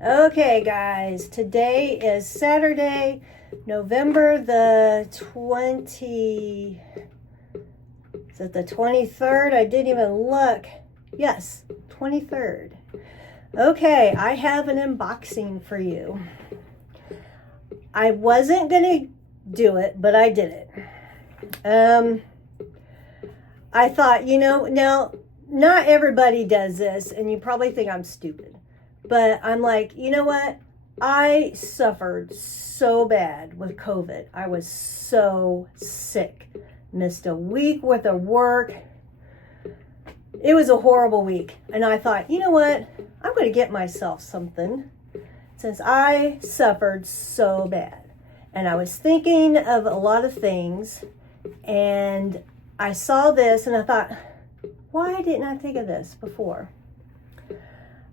Okay, guys, today is Saturday, November the 20, is it the 23rd? I didn't even look. Yes, 23rd. Okay, I have an unboxing for you. I wasn't going to do it, but I did it. I thought, now, not everybody does this, and you probably think I'm stupid. But I'm like, you know what? I suffered so bad with COVID. I was so sick. Missed a week worth of work. It was a horrible week. And I thought, you know what? I'm going to get myself something since I suffered so bad. And I was thinking of a lot of things. And I saw this and I thought, why didn't I think of this before?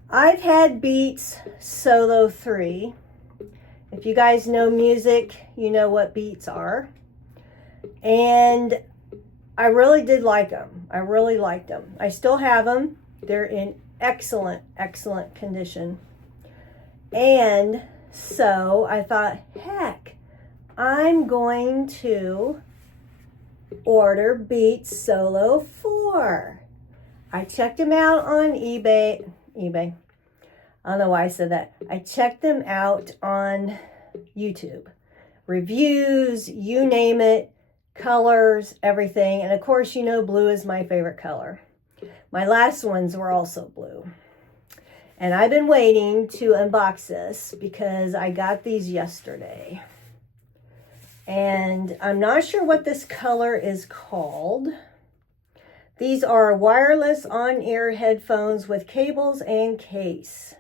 I've had Beats Solo 3. If you guys know music, you know what Beats are. And I really did like them. I really liked them. I still have them. They're in excellent, excellent condition. And so I thought, heck, I'm going to order Beats Solo 4. I checked them out on eBay. I don't know why I said that. I checked them out on YouTube. Reviews, you name it, colors, everything. And of course, blue is my favorite color. My last ones were also blue. And I've been waiting to unbox this because I got these yesterday. And I'm not sure what this color is called. These are wireless on-ear headphones with cables and case.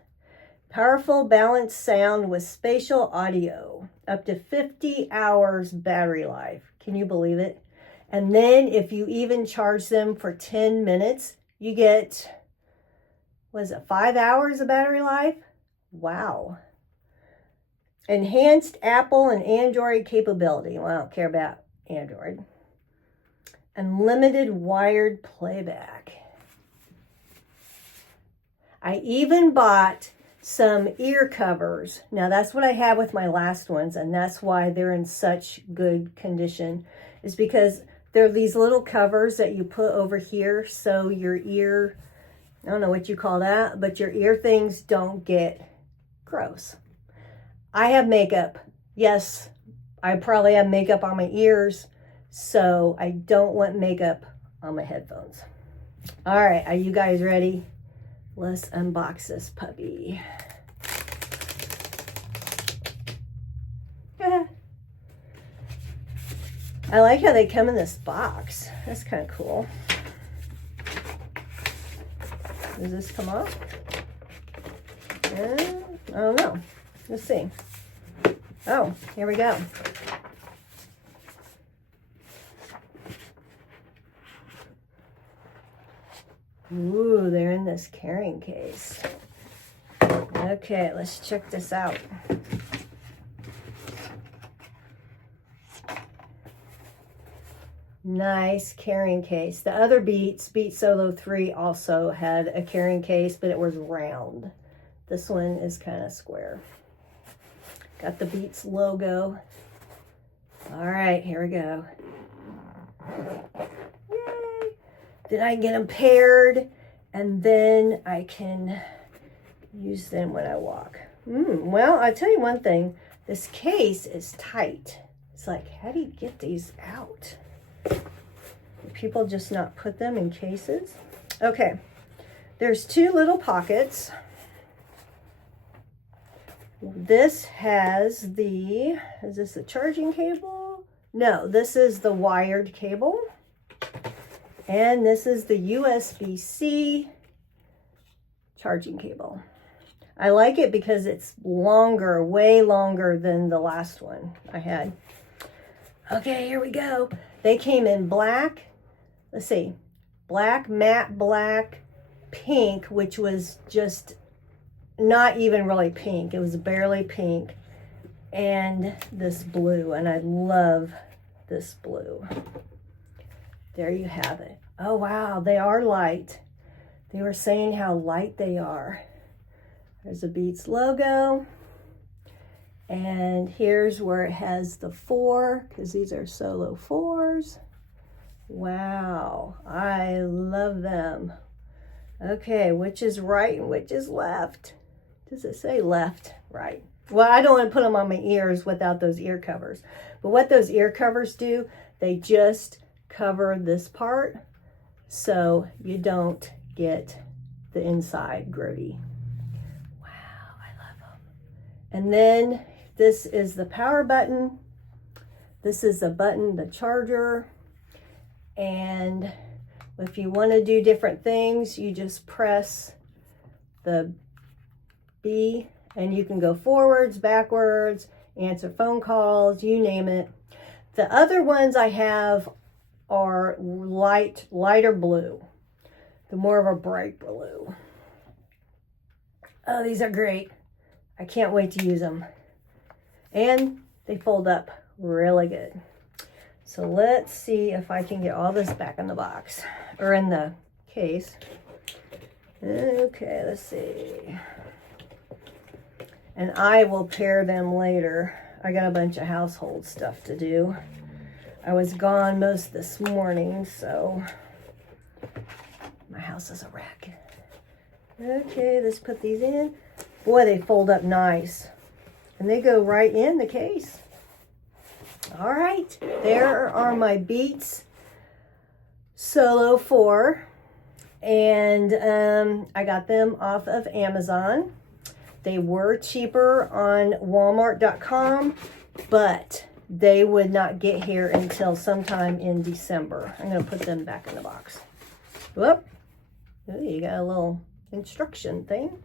Powerful balanced sound with spatial audio. Up to 50 hours battery life. Can you believe it? And then if you even charge them for 10 minutes, you get, 5 hours of battery life? Wow. Enhanced Apple and Android capability. Well, I don't care about Android. Unlimited wired playback. I even bought some ear covers. Now that's what I had with my last ones, and that's why they're in such good condition, is because they're these little covers that you put over here so your ear, I don't know what you call that, but your ear things don't get gross. I have makeup. Yes, I probably have makeup on my ears, so I don't want makeup on my headphones. All right, are you guys ready? Let's unbox this puppy. I like how they come in this box. That's kind of cool. Does this come off? I don't know. Let's see. Oh, here we go. Ooh, they're in this carrying case. Okay, let's check this out. Nice carrying case. The other Beats Solo 3 also had a carrying case, but it was round. This one is kind of square. Got the Beats logo. All right, here we go. Yay! Then I get them paired, and then I can use them when I walk. Well, I'll tell you one thing. This case is tight. It's like, how do you get these out? Do people just not put them in cases? Okay, there's two little pockets. This has is this the charging cable? No, this is the wired cable. And this is the USB-C charging cable. I like it because it's longer, way longer than the last one I had. Okay, here we go. They came in black, let's see, black, matte black, pink, which was just not even really pink. It was barely pink. And this blue, and I love this blue. There you have it. Oh, wow, they are light. They were saying how light they are. There's a Beats logo. And here's where it has the 4, because these are solo 4s. Wow, I love them. Okay, which is right and which is left? Does it say left? Right. Well, I don't want to put them on my ears without those ear covers. But what those ear covers do, they just cover this part so you don't get the inside grody. Wow, I love them. And then this is the power button. This is the button, the charger. And if you want to do different things, you just press the B and you can go forwards, backwards, answer phone calls, you name it. The other ones I have are lighter blue. The more of a bright blue. Oh, these are great. I can't wait to use them. And they fold up really good. So let's see if I can get all this back in the box or in the case. Okay, let's see. And I will pair them later. I got a bunch of household stuff to do. I was gone most this morning, so my house is a wreck. Okay, let's put these in. Boy, they fold up nice. And they go right in the case. All right, there are my Beats Solo 4. And I got them off of Amazon. They were cheaper on Walmart.com, but they would not get here until sometime in December. I'm going to put them back in the box. Whoop. Oh, you got a little instruction thing.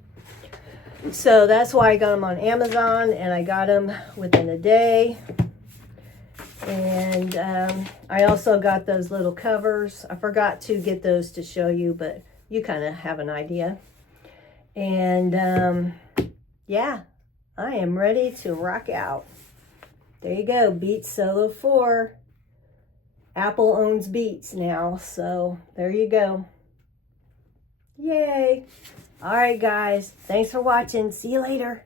So that's why I got them on Amazon, and I got them within a day. And I also got those little covers. I forgot to get those to show you, but you kind of have an idea. And yeah, I am ready to rock out. There you go, Beats Solo 4. Apple owns Beats now, so there you go. Yay. All right, guys. Thanks for watching. See you later.